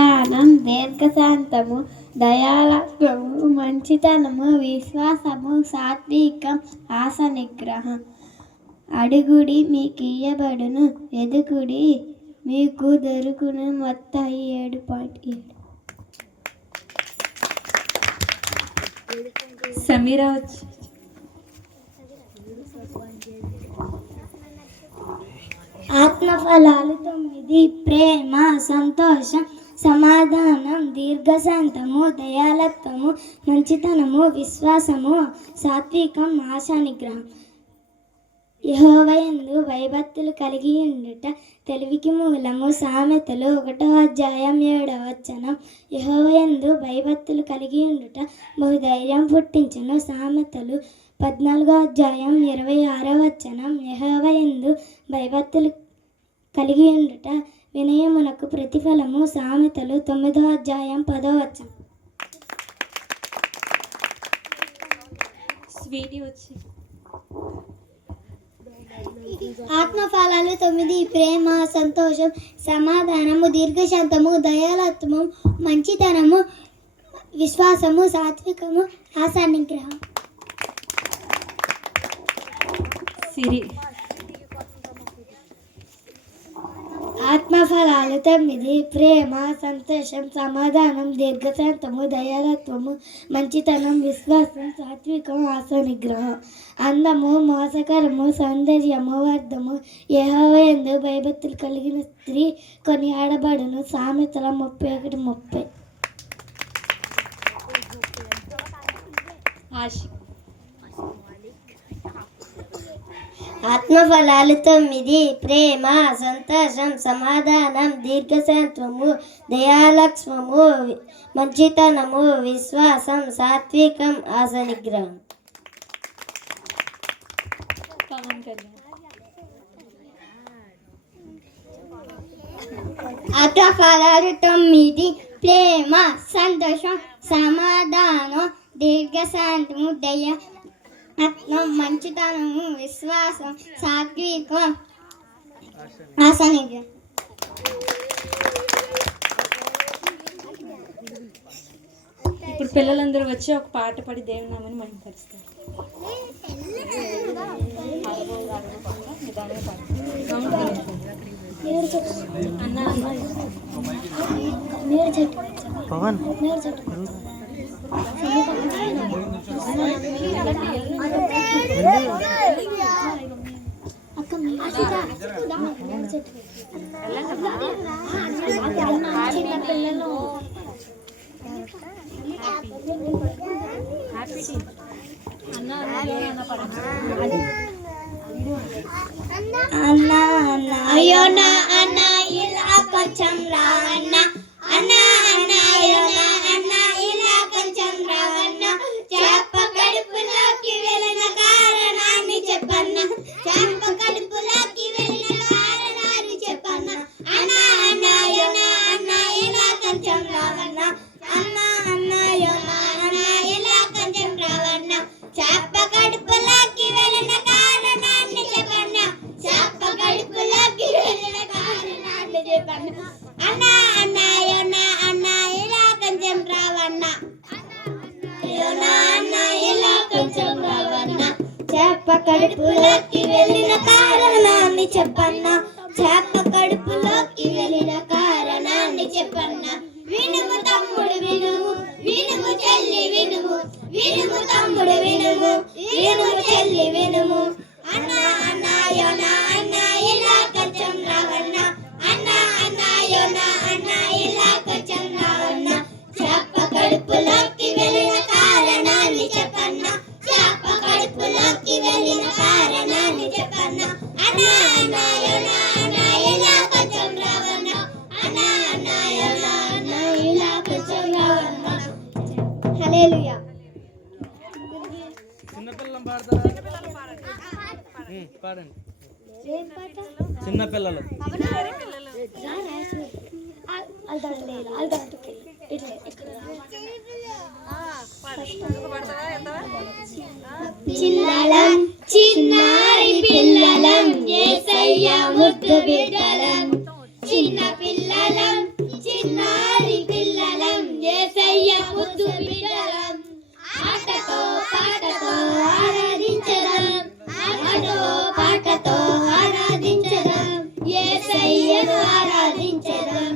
సమాధానం, దీర్ఘశాంతము, దయాళత్వము, మంచితనము, విశ్వాసము, సాత్వికం, ఆశ నిగ్రహం. అడుగుడి మీకు ఇయ్యబడును, ఎదుగుడి మీకు దొరుకును. మత్తయి 7:7. సమీరా వచ్చి ఆత్మఫలాలు 9: ప్రేమ, సంతోషం, సమాధానం, దీర్ఘశాంతము, దయాళత్వము, మంచితనము, విశ్వాసము, సాత్వికం, ఆశా నిగ్రహం. యెహోవాయందు భయభక్తులు కలిగి ఉండుట తెలివికి మూలము. సామెతలు 1:7. యెహోవాయందు భయభక్తులు కలిగి ఉండుట బహుధైర్యం పుట్టించును. సామెతలు 14:26. యెహోవాయందు భయభక్తులు కలిగి ఉండుట వినయమునకు ప్రతిఫలము. సామెతలు 9:10. స్వీటీ వచ్చి ఆత్మఫలాలు 9: ప్రేమ, సంతోషం, సమాధానము, దీర్ఘశాంతము, దయాళత్వము, మంచితనము, విశ్వాసము, సాత్వికము, ఆశా నిగ్రహం. సిరి ఆత్మఫలాలు 9: ప్రేమ, సంతోషం, సమాధానం, దీర్ఘశాంతము, దయాళత్వము, మంచితనం, విశ్వాసం, సాత్వికం, ఆశా నిగ్రహం. అందము, మోసకరము, సౌందర్యము, వర్ధము. యెహోవాయందు భయభక్తులు కలిగిన స్త్రీ కొనియాడబడును. సామెతల 31:30. ఆత్మఫలాలు 9: ప్రేమ, సంతోషం, సమాధానం, దీర్ఘశాంతము, దయాళత్వము, మంచితనము, విశ్వాసం, సాత్వికం, ఆశా నిగ్రహం. ఆత్మఫలాలు 9: ప్రేమ, సంతోషం, సమాధానం, దీర్ఘశాంతము, దయాళత్వం, మంచితనము, విశ్వాసం, సాత్వికం, ఆశా నిగ్రహం. ఇప్పుడు పిల్లలందరూ వచ్చి ఒక పాట పాడి దేవుని నామని మహిమపరుస్తారు. పవన్ అయ్యో నా అన్న ఇలా కొంచెం రావన్న, అన్న అన్న అయ్యో నా అన్న ఇలా కొంచెం రావన్న, చేప కడుపులోకి వెళ్ళిన కారణాన్ని చెప్పన్న, చేప కడుపులోకి వెళ్ళిన కారణాన్ని చెప్పన్న, అన్న అన్న అయ్యో నా అన్న ఇలా కొంచెం రావన్న, అన్న అన్న అయ్యో నా అన్న ఇలా కొంచెం రావన్న, చేప కడుపులోకి వెళ్ళిన కారణాన్ని చెప్పన్న, చేప కడుపులోకి వెళ్ళిన కారణాన్ని చెప్పన్న, అన్న అన్న అయ్యో నా అన్న ఇలా కొంచెం రావన్న, అయ్యో నా అన్న ఇలా కొంచెం రావన్న, చేప కడుపులోకి వెళ్ళిన కారణాన్ని చెప్పన్న, చేప కడుపులోకి వెళ్ళిన కారణాన్ని చెప్పన్న. వినుము తమ్ముడు వినుము, వినుము చెల్లి వినుము, వినుము తమ్ముడు వినుము, వినుము చెల్లి వినుము, అన్న అన్న అయ్యో నా అన్న ఇలా కొంచెం రావన్న, అన్న అన్న అయ్యో నా అన్న ఇలా కొంచెం రావన్న, చేప కడుపులోకి వెళ్ళిన కారణాన్ని చెప్పన్న, చేప కడుపులోకి వెళ్ళిన కారణాన్ని చెప్పన్న, అన్న అన్న అయ్యో నా అన్న ఇలా కొంచెం రావన్న, అన్న అన్న అయ్యో నా అన్న ఇలా కొంచెం రావన్న. హల్లెలూయా. చిన్నపిల్లలు పాడతారా? పాడండి. చిన్నపిల్లలు చిన్నలం చిన్నారి పిల్లలం యేసయ్య ముద్దు బిడ్డలం, చిన్న పిల్లలం చిన్న చిన్నారి పిల్లలం యేసయ్య ముద్దు బిడ్డలం ఆటతో పాటతో ఆరాధించడం ఆటతో పాటతో ఆరాధించడం యేసయ్యను ఆరాధించడం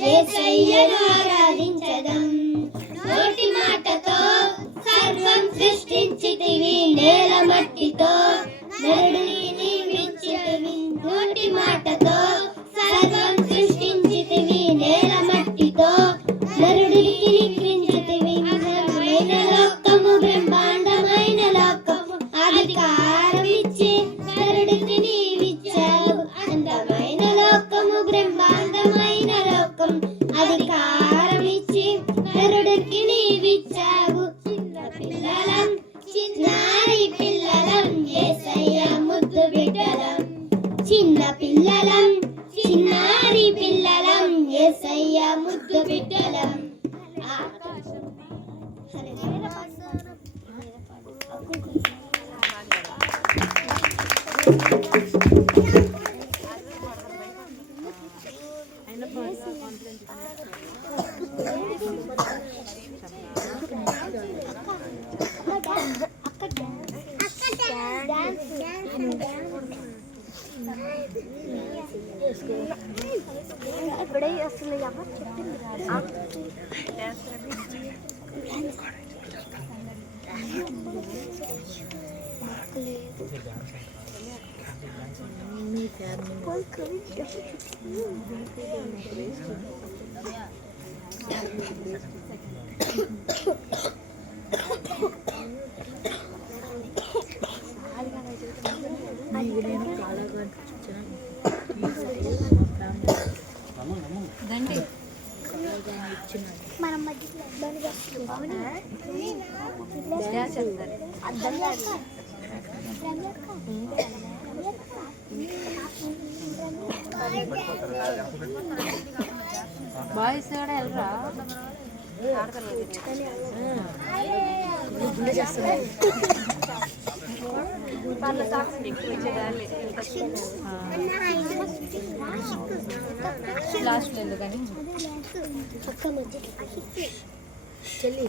యేసయ్యను ఆరాధించడం నోటి మాటతో సర్వం సృష్టించితివి నేల మట్టితో నరుడిని నిర్మించితివి నోటి మాటతో సర్వం సృష్టించితివి నేల మట్టితో నరుడికి నిర్మించితివి అందమైన లోకము బ్రహ్మాండమైన లోకము అధికారం ఇచ్చి నరుడికి నీవిచ్చావు అందమైన లోకము బ్రహ్మాండమైన లోకం అధికారం ఇచ్చి నరుడికి నీవిచ్చావు చిన్న పిల్లలం చిన్నారి పిల్లలం యేసయ్య ముద్దు బిడ్డలం చిన్న పిల్లలం చిన్నారి పిల్లలం యేసయ్య ముద్దు బిడ్డలం ఇప్పుడే అసలు ఎవరు చెప్పింది దండి మన మధ్యలో బాయ్స్ కూడా వెళ్ళరా లాస్ట్ ఎందుకని చెల్లి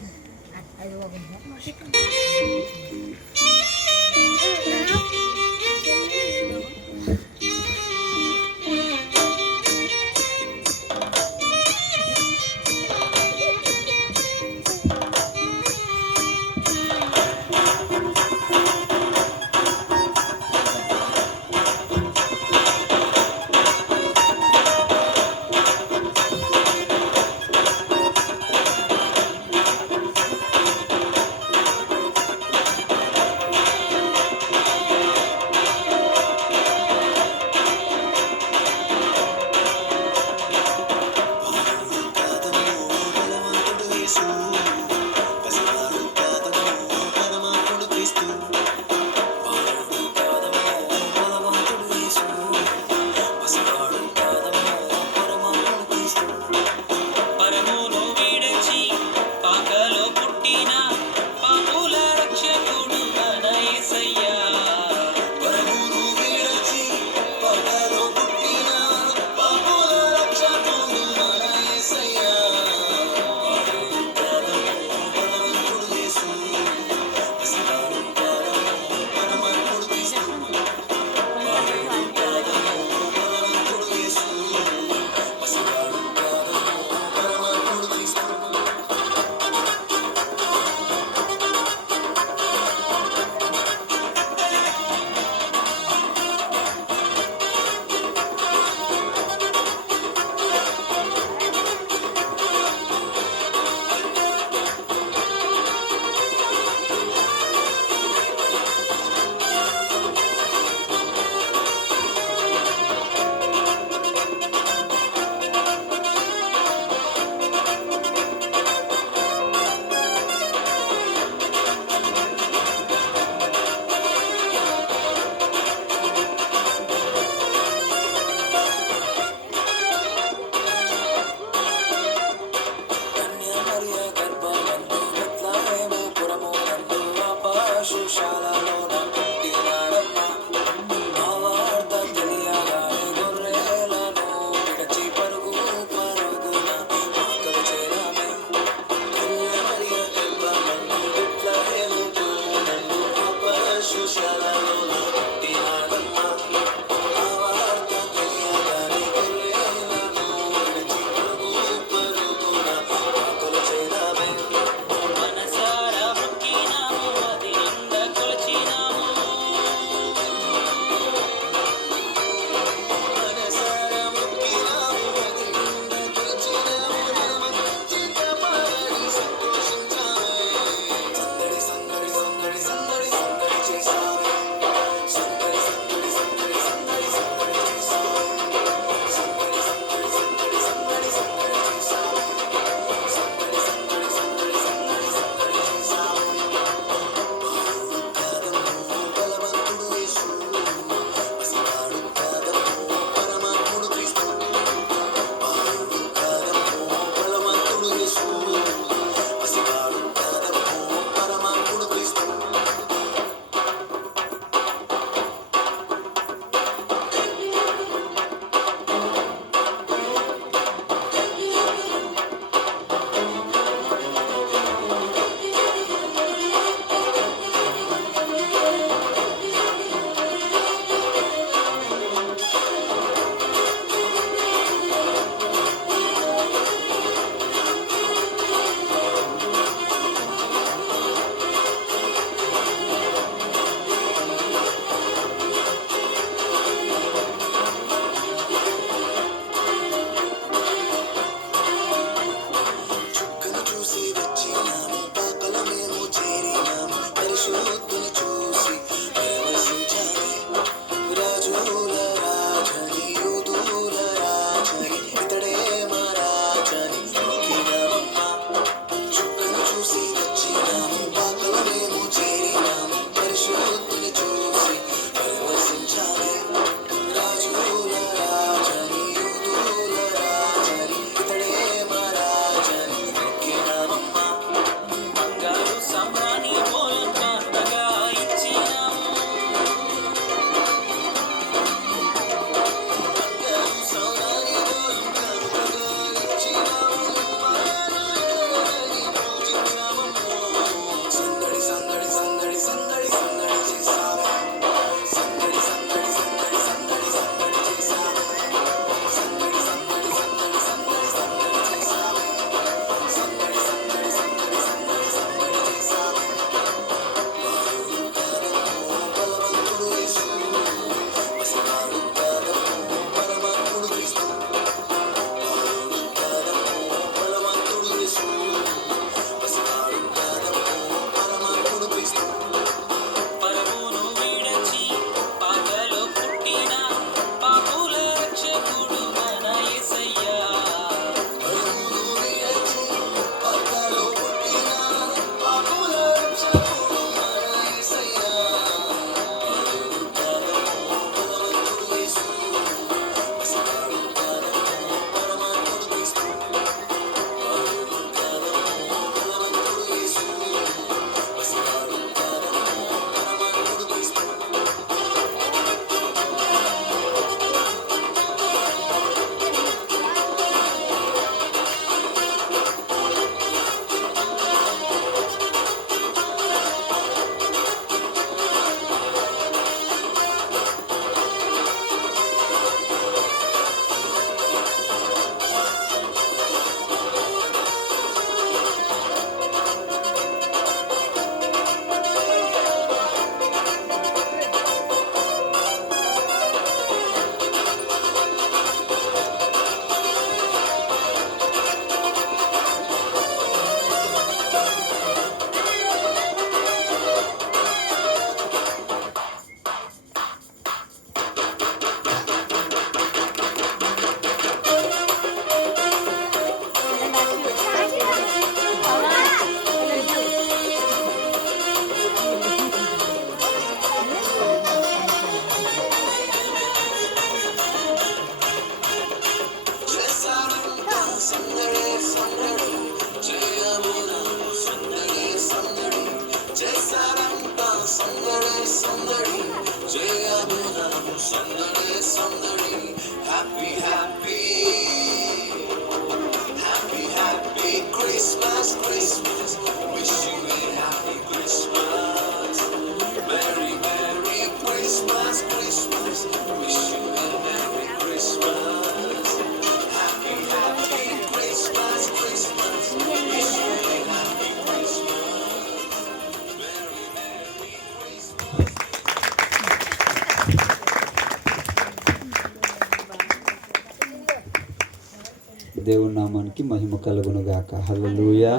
దేవుని నామానికి మహిమ కలుగును గాక. హల్లెలూయా.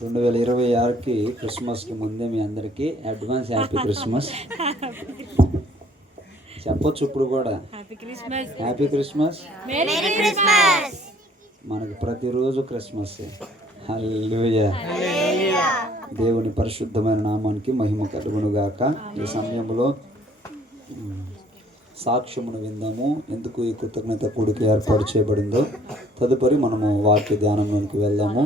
2026కి క్రిస్మస్కి ముందే మీ అందరికీ అడ్వాన్స్ హ్యాపీ క్రిస్మస్ చెప్పొచ్చు. ఇప్పుడు కూడా హ్యాపీ క్రిస్మస్. మనకి ప్రతిరోజు క్రిస్మస్. హల్లెలూయా. దేవుని పరిశుద్ధమైన నామానికి మహిమ కలుగును గాక. ఈ సమయంలో సాక్ష్యమును విందాము, ఎందుకు ఈ కృతజ్ఞత కూడిక ఏర్పాటు చేయబడిందో. తదుపరి మనము వాక్య ధ్యానంలోనికి వెళ్దాము.